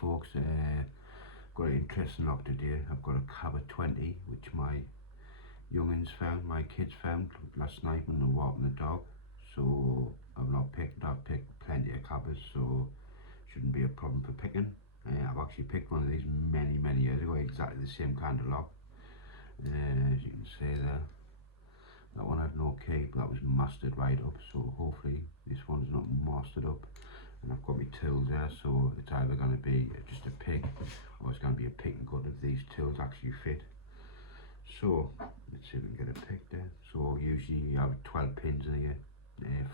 folks, got an interesting lock today. I've got a Kaba 20 which my youngins found, my kids found last night when they were walking the dog. So I've picked plenty of Kabas, so shouldn't be a problem for picking. I've actually picked one of these many years ago, exactly the same kind of lock. As you can see there, that one had no key, but that was mastered right up, so hopefully this one's not mastered up. And I've got my tools there, so it's either going to be just a pick or it's going to be a pick and cut if these tools actually fit. So let's see if we can get a pick there. So usually you have 12 pins in here,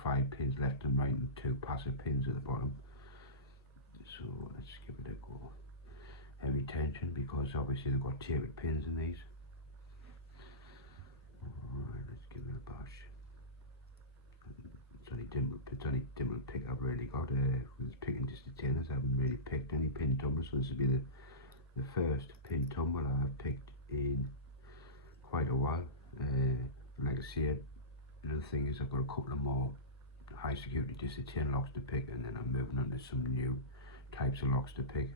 5 pins left and right and 2 passive pins at the bottom. So let's give it a go. Heavy tension because obviously they've got tapered pins in these. Alright, let's give it a bash. It's only dimple pick I've really got. With picking discontinuous, I haven't really picked any pin tumblers, so this will be the first pin tumbler I've picked in quite a while. Like I said, another thing is I've got a couple of more high security discontinuous locks to pick, and then I'm moving on to some new types of locks to pick.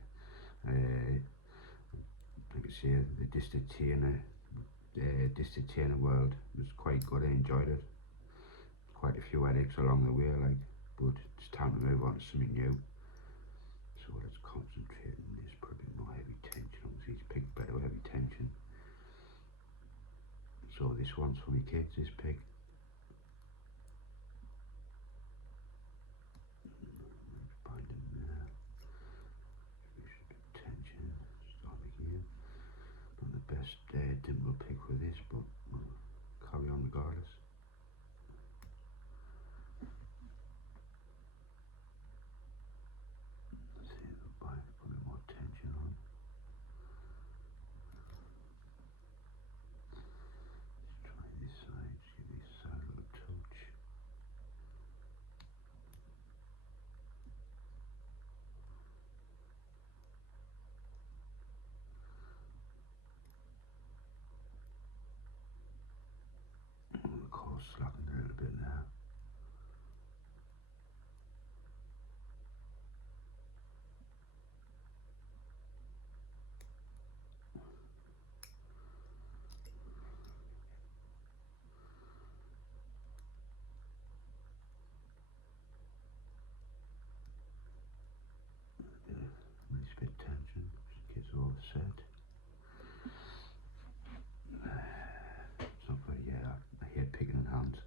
Like I said, the discontinuous world was quite good. I enjoyed it. Quite a few headaches along the way, but it's time to move on to something new. So let's concentrate on this, put a bit more heavy tension. Obviously it's picked better with heavy tension. So this one's for my kids, this pig. Let's bind them there. Just a bit of tension, start again. Not the best dimple pick for this, but we'll carry on regardless. Slapping a little bit there. Nice bit of tension, just gets all set. It's not very, I hate picking in hands.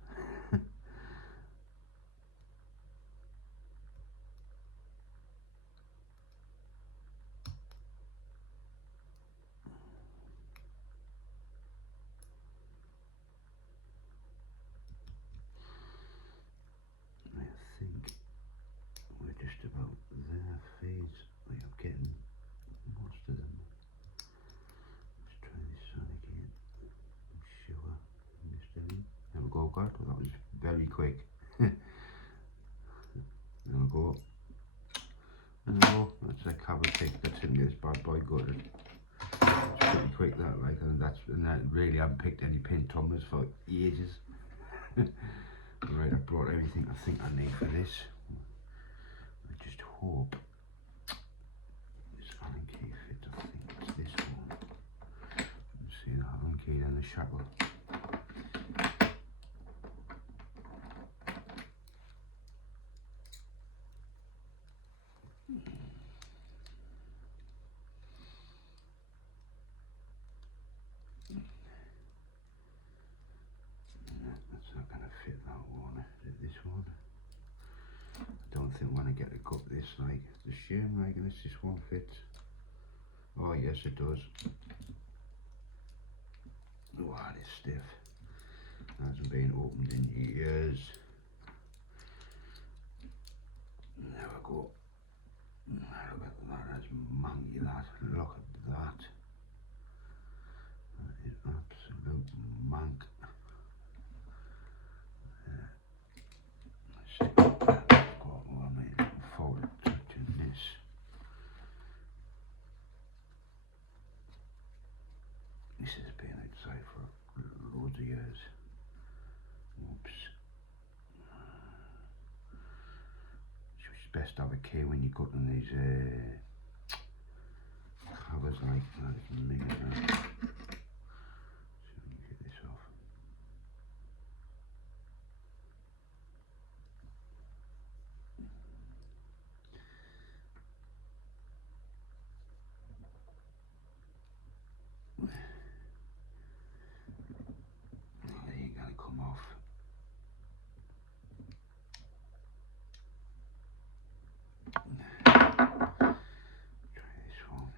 I think we're just about there, phase. I'm getting most of them. Let's try this one again. I'm sure I missed any. There we go, God. Well, that was very quick. There we go. No, that's a Kaba pick. That's in this bad boy gutted. It's pretty quick that, and that really haven't picked any pin tumblers for ages. Right, I brought everything I think I need for this. I just hope this Allen key fits. I think it's this one. You see the Allen key and the shackle. That's not going to fit that one. Is it this one? I don't think when I get to cut this, it's a shame, unless this one fits. Oh yes, it does. Oh, it's stiff. Hasn't been opened in years. There we go. Look at that, that's mangy, that. Look at that. That is absolute mank. Let's see what I've got. Well, I mean, forward touching this. This has been outside for loads of years. Oops. It's best to have a key when you're cutting these covers like that. It's mega now. So let me get this off. Oh, it ain't gonna come off. Try this one.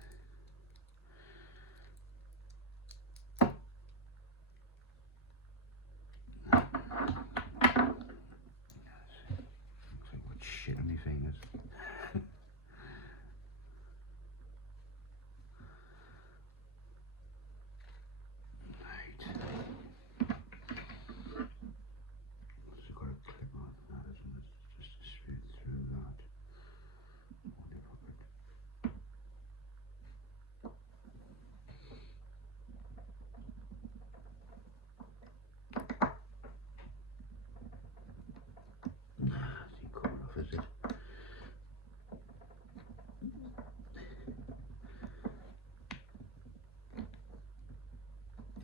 Looks like what shit on my fingers. Right. So got a clip on that, isn't it? Just to smooth through that. Wonder if I could. Nah, it's ain't coming off, is it?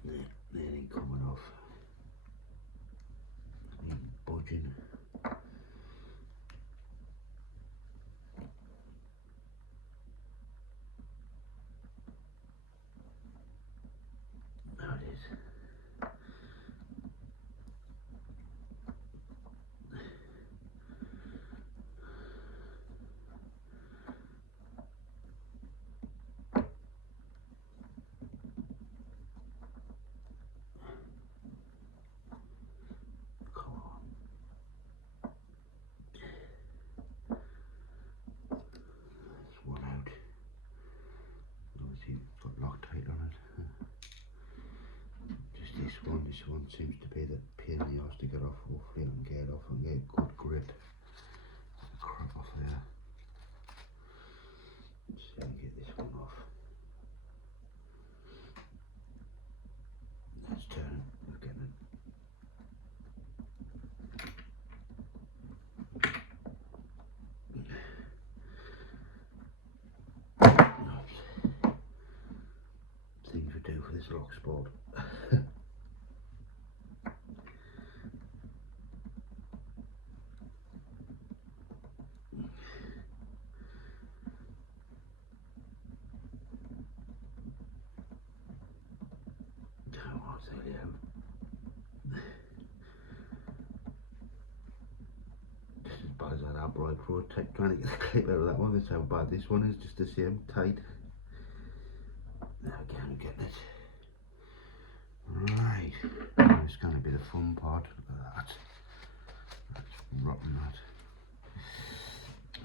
Nah, it ain't coming off. It ain't budging. There it is. Come on. That's one out. Obviously it's got Loctite on it. Just this one seems to be the pain in the arse to get off. Hopefully I can get it off and get a good grip. The crap off there. Let's see if I can get this one off. Let's turn it. We're getting it. Things we do for this lock sport. I'll tell you. Just as bad as that Abroad Pro trying to get the clip out of that one. That's how bad this one is, just the same tight. There again, we're getting it. Right, now it's going to be the fun part. Look at that. That's rotten, that.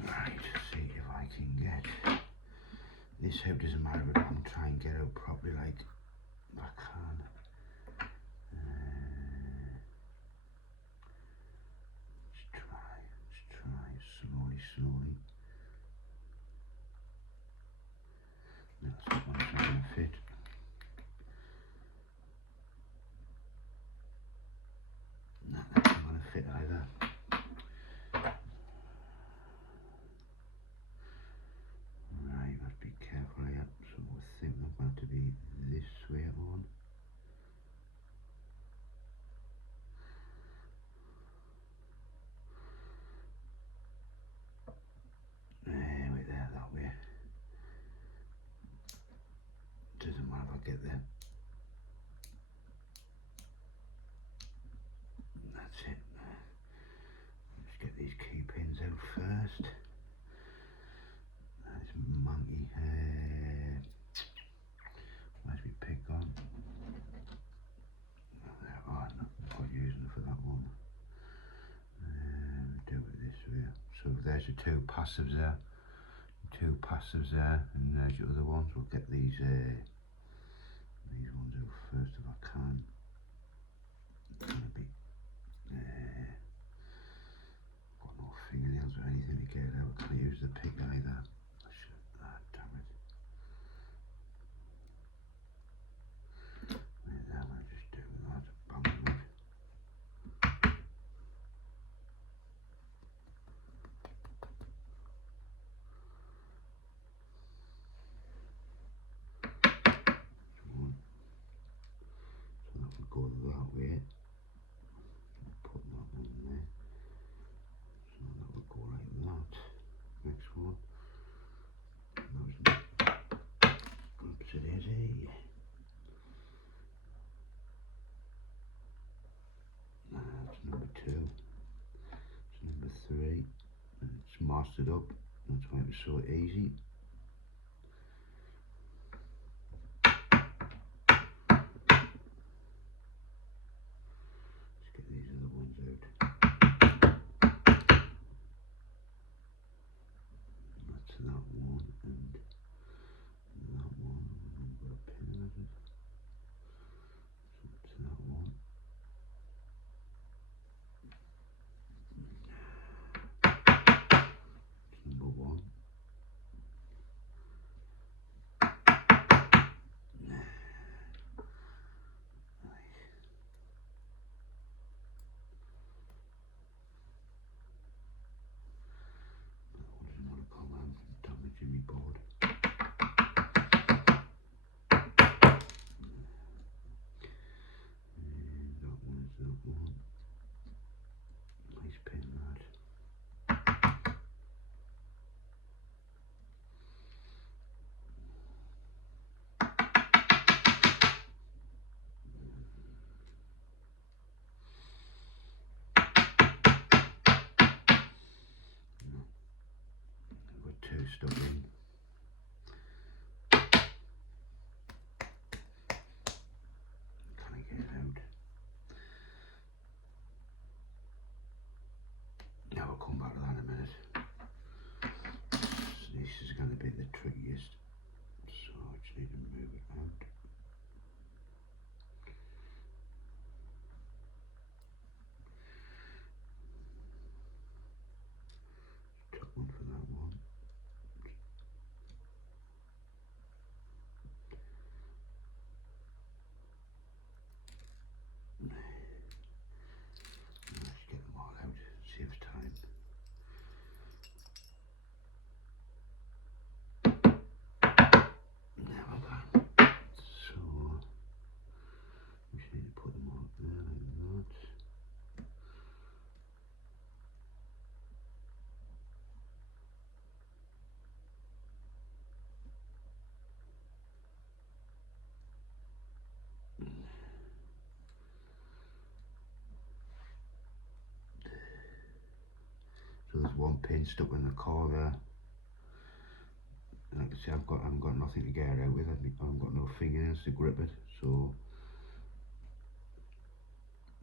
Right, see if I can get this out. Doesn't matter, but I'm trying to get out properly like I can. Let's try slowly. That's what one's not going to fit. No, that's not going to fit either. Right, must be careful here. So I think I'm going to be this way on. Wait there, that way. Doesn't matter if I get there. That's it. Let's get these key pins out first. That's monkey. Where's my pick on? There, oh, I'm not using it for that one. Do it this way. So there's your two passives there. Two passives there, and there's your other ones. We'll get these ones out first if I can. It's gonna be got no fingernails or anything to get it out. I can't use the pick either. I should. Damn it. Wait there, I'm just doing that. Bang. go that way. Put that one there. So that will go like that. Next one. Oops, it is that's number 2. It's number 3. And it's mastered up. That's why it was so easy. Let's get these other ones out. That's that one and that one. I've got a pin in it. So it's that one. It's number 1. Damaging my board. And that one's that one. Nice pin that. I've got 2 stuck in. Can I get it out? Now I'll come back to that in a minute. This is going to be the trickiest, so I just need to move it out. Took one for that one. Let's get them all out, saves time. There we go. So, we just need to put them all there like that. So there's one pin stuck in the car there. Like I say, I haven't got nothing to get it out with. I haven't got no fingernails to grip it, so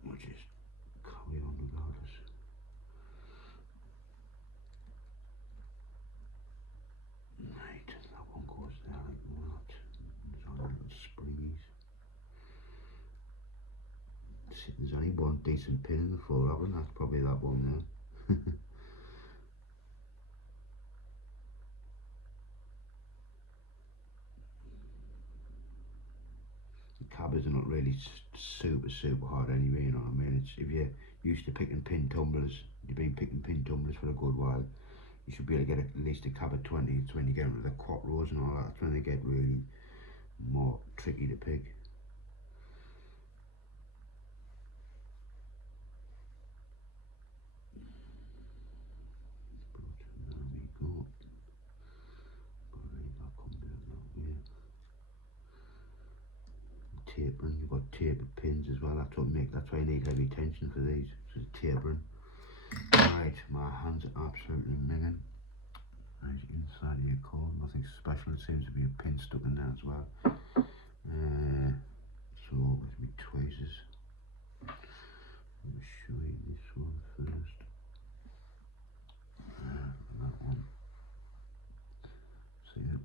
we'll just carry on regardless. Right, that one goes there like that. There's all the little springies. There's only one decent pin in the floor, haven't I? That's probably that one there. Cabas are not really super hard anyway, you know what I mean? It's, if you're used to picking pin tumblers, you've been picking pin tumblers for a good while, you should be able to get at least a Kaba 20. It's when you get into the quattros and all that, that's when they get really more tricky to pick. But there we go. That comes out that way. Tapering, you've got tapered pins as well. That's why you need heavy tension for these. So tapering. Right, my hands are absolutely minging. Right, inside of your cord, nothing special. It seems to be a pin stuck in there as well. So with me tweezers, I'll show you this one first. That one. See it?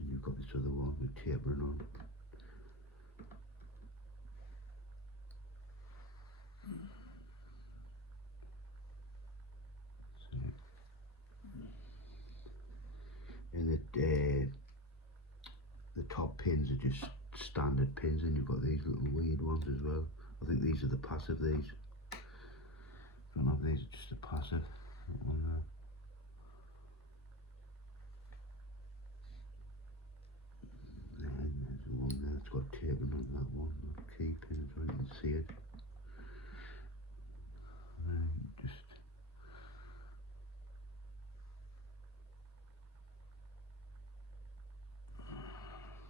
And you've got this other one with tapering on. And the top pins are just standard pins, and you've got these little weird ones as well. I think these are the passive, these. I don't know if these are just the passive. That one there. see it. Just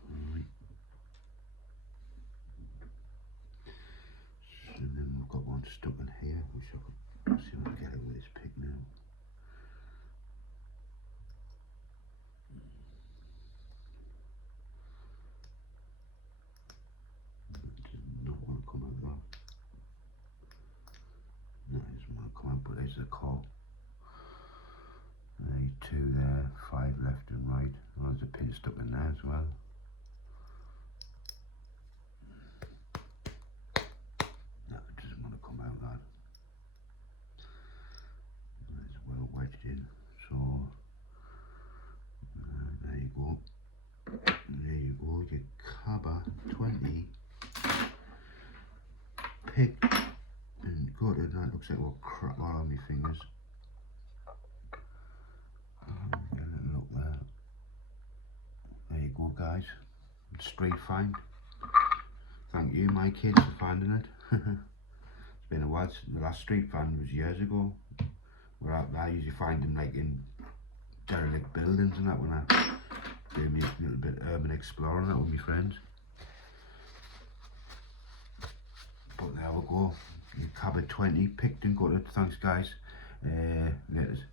right. And then we've got one stuck in here, which I could see if I can get it with this pick now. Not want to come out of that. No, it doesn't want to come out, but there's the core. There's 2 there, 5 left and right. Oh, there's a pin stuck in there as well. No, it doesn't want to come out that. It's well wedged in. So there you go. There you go, your Kaba 20 picked and gutted. That looks like all crap all on my fingers. Get a little look there. There you go, guys. Straight find. Thank you, my kids, for finding it. It's been a while. The last street find was years ago. Where I usually find them like in derelict buildings and that when I do me a little bit urban exploring that with my friends. But there we go. Kaba 20 picked and gutted. Thanks, guys. Laters.